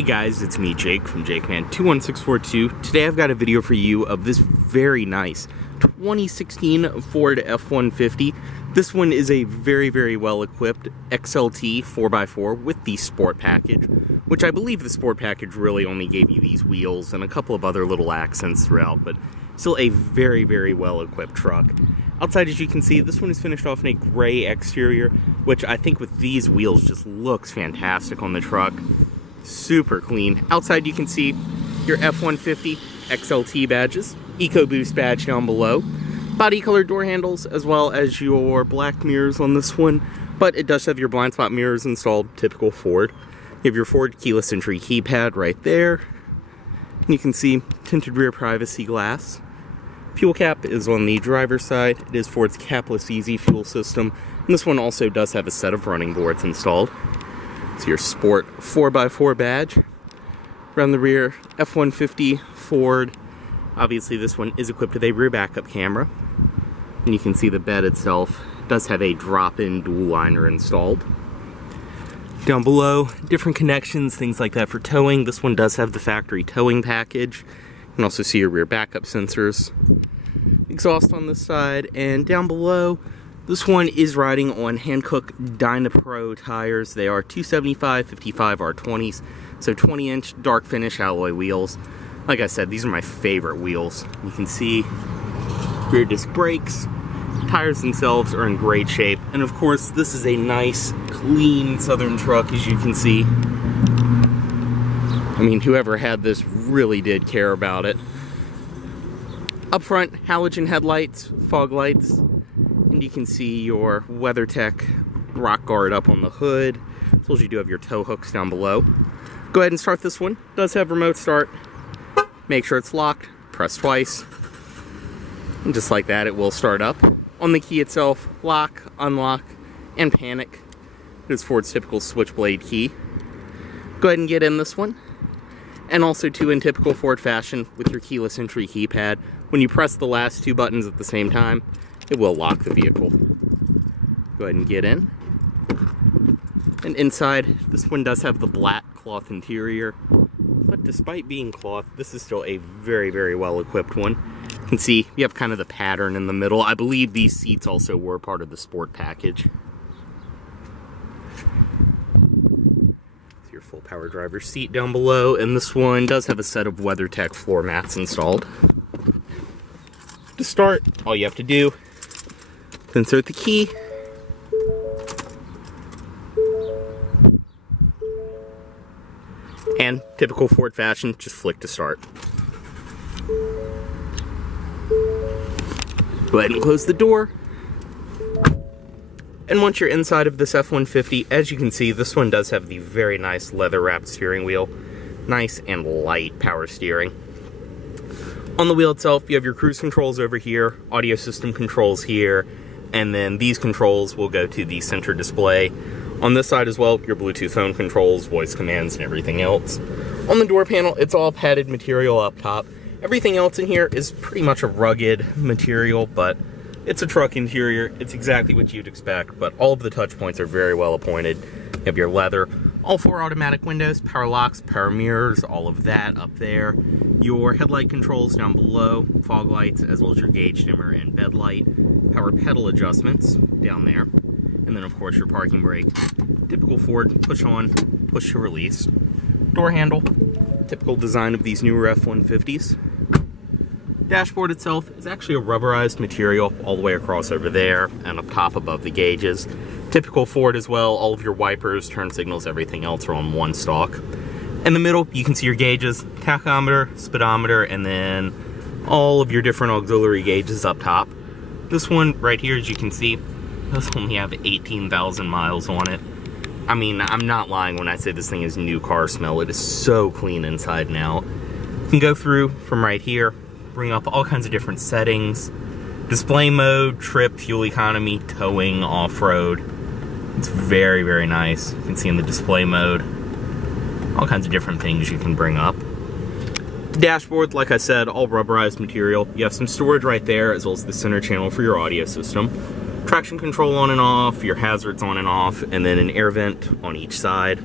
Hey guys, it's me Jake from JakeMan21642. Today I've got a video for you of this very nice 2016 Ford F-150. This one is a very well equipped XLT 4x4 with the Sport package, which I believe the Sport package really only gave you these wheels and a couple of other little accents throughout, but still a very well equipped truck. Outside, as you can see, this one is finished off in a gray exterior, which I think with these wheels just looks fantastic on the truck. Super clean. Outside you can see your F-150 XLT badges, EcoBoost badge down below, body colored door handles, as well as your black mirrors on this one, but it does have your blind spot mirrors installed, typical Ford. You have your Ford keyless entry keypad right there. And you can see tinted rear privacy glass. Fuel cap is on the driver's side. It is Ford's capless easy fuel system, and this one also does have a set of running boards installed. It's your Sport 4x4 badge. Around the rear, F-150 Ford. Obviously this one is equipped with a rear backup camera. And you can see the bed itself does have a drop-in dual liner installed. Down below, different connections, things like that for towing. This one does have the factory towing package. You can also see your rear backup sensors. Exhaust on this side, and down below, this one is riding on Hankook Dynapro tires. They are 275/55 R20s, so 20-inch dark finish alloy wheels. Like I said, these are my favorite wheels. You can see rear disc brakes. Tires themselves are in great shape, and of course, this is a nice, clean Southern truck, as you can see. I mean, whoever had this really did care about it. Up front, halogen headlights, fog lights, and you can see your WeatherTech rock guard up on the hood, as well as you do have your tow hooks down below. Go ahead and start this one. It does have remote start. Make sure it's locked, press twice, and just like that, it will start up. On the key itself, lock, unlock, and panic. It is Ford's typical switchblade key. Go ahead and get in this one. And also, too, in typical Ford fashion, with your keyless entry keypad, when you press the last two buttons at the same time, it will lock the vehicle. Go ahead and get in. And inside, this one does have the black cloth interior, but despite being cloth, this is still a very well equipped one. You can see you have kind of the pattern in the middle. I believe these seats also were part of the Sport package. Your full power driver's seat down below, and this one does have a set of WeatherTech floor mats installed. To start, all you have to do is insert the key, and typical Ford fashion, just flick to start. Go ahead and close the door. And once you're inside of this F-150, as you can see, this one does have the very nice leather-wrapped steering wheel. Nice and light power steering. On the wheel itself, you have your cruise controls over here, audio system controls here, and then these controls will go to the center display. On this side as well, your Bluetooth phone controls, voice commands, and everything else. On the door panel, it's all padded material up top. Everything else in here is pretty much a rugged material, but it's a truck interior. It's exactly what you'd expect, but all of the touch points are very well appointed. You have your leather, all 4 automatic windows, power locks, power mirrors, all of that up there. Your headlight controls down below, fog lights, as well as your gauge dimmer and bed light, power pedal adjustments down there, and then of course your parking brake. Typical Ford push on, push to release. Door handle, typical design of these newer F-150s. Dashboard itself is actually a rubberized material all the way across over there and up top above the gauges. Typical Ford as well, all of your wipers, turn signals, everything else are on one stalk. In the middle, you can see your gauges, tachometer, speedometer, and then all of your different auxiliary gauges up top. This one right here, as you can see, does only have 18,000 miles on it. I mean, I'm not lying when I say this thing is new car smell. It is so clean inside and out. You can go through from right here, bring up all kinds of different settings. Display mode, trip, fuel economy, towing, off-road. It's very nice. You can see in the display mode, all kinds of different things you can bring up. Dashboard, like I said, all rubberized material. You have some storage right there, as well as the center channel for your audio system. Traction control on and off, your hazards on and off, and then an air vent on each side.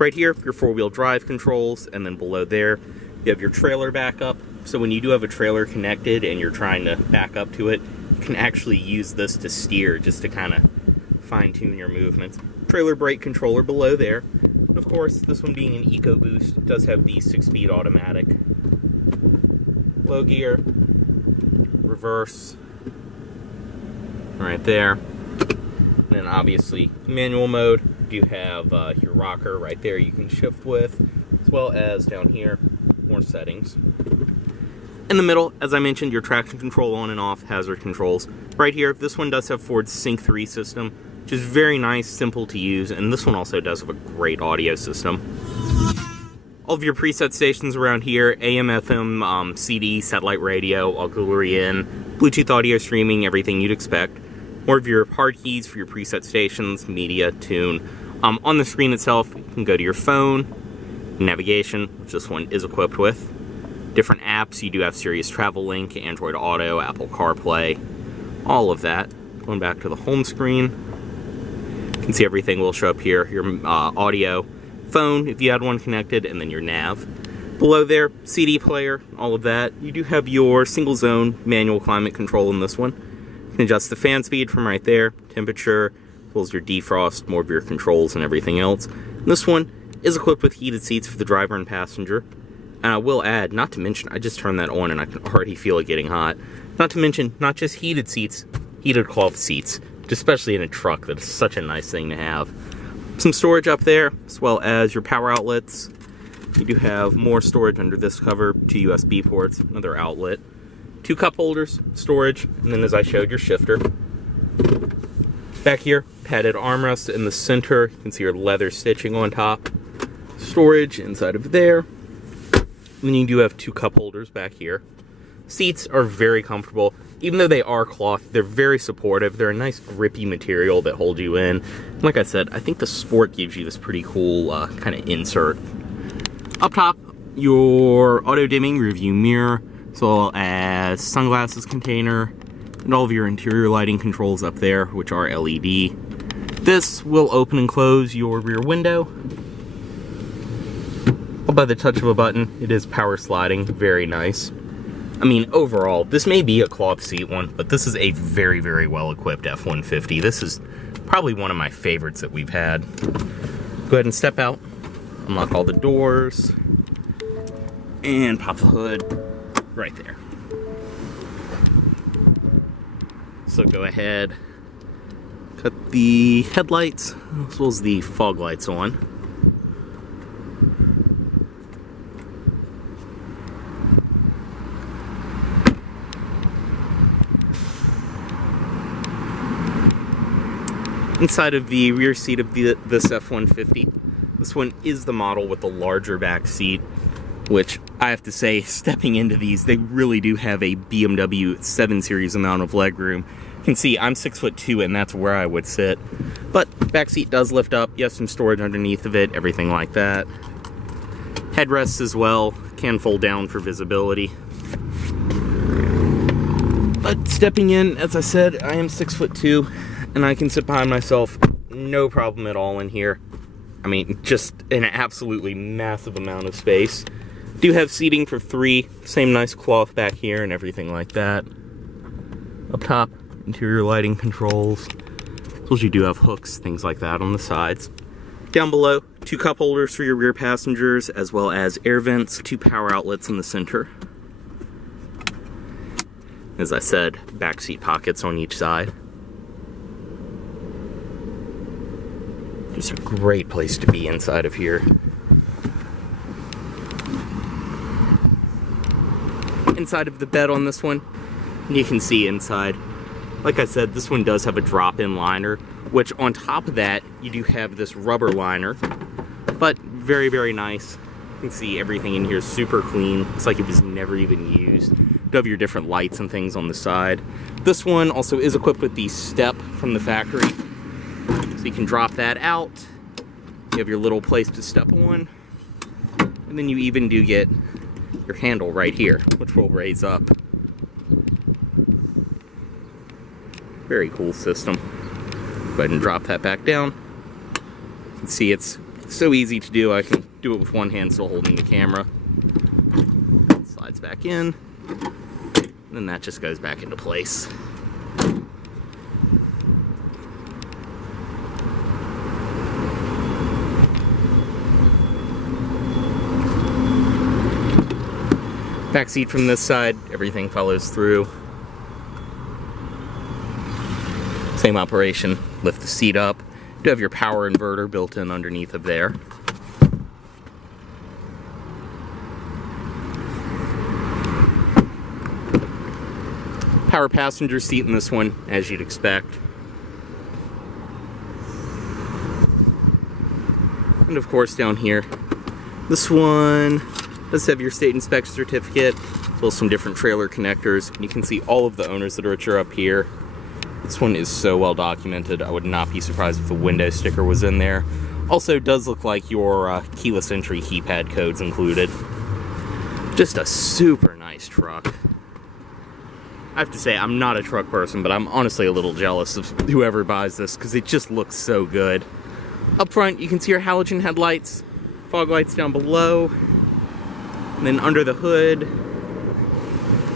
Right here, your four-wheel drive controls, and then below there, you have your trailer backup. So when you do have a trailer connected and you're trying to back up to it, you can actually use this to steer, just to kind of fine-tune your movements. Trailer brake controller below there. And of course, this one being an EcoBoost, it does have the 6-speed automatic. Low gear, reverse, right there. And then obviously manual mode. You have your rocker right there you can shift with, as well as down here, more settings. In the middle, as I mentioned, your traction control on and off, hazard controls. Right here, this one does have Ford's Sync 3 system, which is very nice, simple to use, and this one also does have a great audio system. All of your preset stations around here, AM, FM, CD, satellite radio, auxiliary in, Bluetooth audio streaming, everything you'd expect. More of your hard keys for your preset stations, media, tune. On the screen itself, you can go to your phone, navigation, which this one is equipped with. Different apps, you do have Sirius Travel Link, Android Auto, Apple CarPlay, all of that. Going back to the home screen, you can see everything will show up here. Your audio, phone, if you had one connected, and then your nav. Below there, CD player, all of that. You do have your single zone manual climate control in this one. You can adjust the fan speed from right there, temperature, as well as your defrost, more of your controls and everything else. And this one is equipped with heated seats for the driver and passenger. And I will add, not to mention, I just turned that on and I can already feel it getting hot. Not to mention, not just heated seats, heated cloth seats, especially in a truck. That is such a nice thing to have. Some storage up there, as well as your power outlets. You do have more storage under this cover, 2 USB ports, another outlet, 2 cup holders, storage, and then as I showed, your shifter. Back here, padded armrest in the center. You can see your leather stitching on top. Storage inside of there. And then you do have 2 cup holders back here. Seats are very comfortable. Even though they are cloth, they're very supportive. They're a nice grippy material that holds you in. And like I said, I think the Sport gives you this pretty cool kind of insert. Up top, your auto-dimming rearview mirror, as well as sunglasses container, and all of your interior lighting controls up there, which are LED. This will open and close your rear window. All by the touch of a button. It is power sliding, very nice. I mean, overall, this may be a cloth seat one, but this is a very, very well-equipped F-150. This is probably one of my favorites that we've had. Go ahead and step out, unlock all the doors, and pop the hood right there. So go ahead, cut the headlights, as well as the fog lights on. Inside of the rear seat of this F-150, this one is the model with the larger back seat, which I have to say, stepping into these, they really do have a BMW 7 Series amount of legroom. You can see I'm 6'2", and that's where I would sit. But back seat does lift up. You have some storage underneath of it, everything like that. Headrests as well can fold down for visibility. But stepping in, as I said, I am 6'2", and I can sit behind myself, no problem at all in here. I mean, just an absolutely massive amount of space. Do have seating for 3, same nice cloth back here and everything like that. Up top, interior lighting controls. As you do have hooks, things like that on the sides. Down below, 2 cup holders for your rear passengers, as well as air vents, 2 power outlets in the center. As I said, back seat pockets on each side. Just a great place to be inside of here. Inside of the bed on this one, you can see inside. Like I said, this one does have a drop-in liner, which on top of that, you do have this rubber liner, but very, very nice. You can see everything in here is super clean. Looks like it was never even used. You have your different lights and things on the side. This one also is equipped with the step from the factory. So you can drop that out. You have your little place to step on. And then you even do get your handle right here, which will raise up. Very cool system. Go ahead and drop that back down. You can see it's So easy to do, I can do it with one hand still holding the camera. Slides back in, and then that just goes back into place. Backseat from this side, everything follows through. Same operation, lift the seat up. You do have your power inverter built in underneath of there. Power passenger seat in this one, as you'd expect. And of course down here, this one does have your state inspection certificate, as well as some different trailer connectors. And you can see all of the owners' literature up here. This one is so well documented, I would not be surprised if the window sticker was in there. Also, it does look like your keyless entry keypad code's included. Just a super nice truck. I have to say, I'm not a truck person, but I'm honestly a little jealous of whoever buys this, because it just looks so good. Up front, you can see your halogen headlights, fog lights down below. And then under the hood,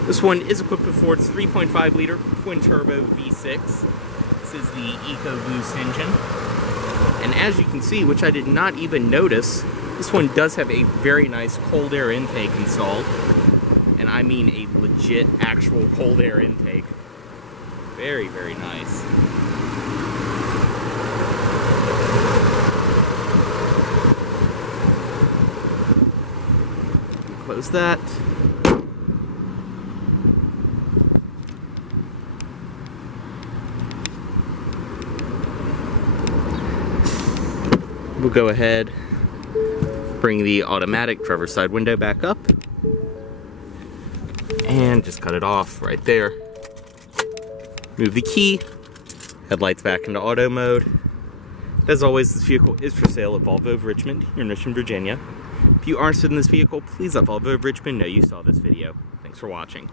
this one is equipped with Ford's 3.5 liter twin turbo V6. This is the EcoBoost engine. And as you can see, which I did not even notice, this one does have a very nice cold air intake installed. And I mean a legit, actual cold air intake. Very, very nice. Close that. We'll go ahead, bring the automatic driver's side window back up, and just cut it off right there. Move the key, headlights back into auto mode. As always, this vehicle is for sale at Volvo of Richmond here in Richmond, Virginia. If you are interested in this vehicle, please let Volvo of Richmond know you saw this video. Thanks for watching.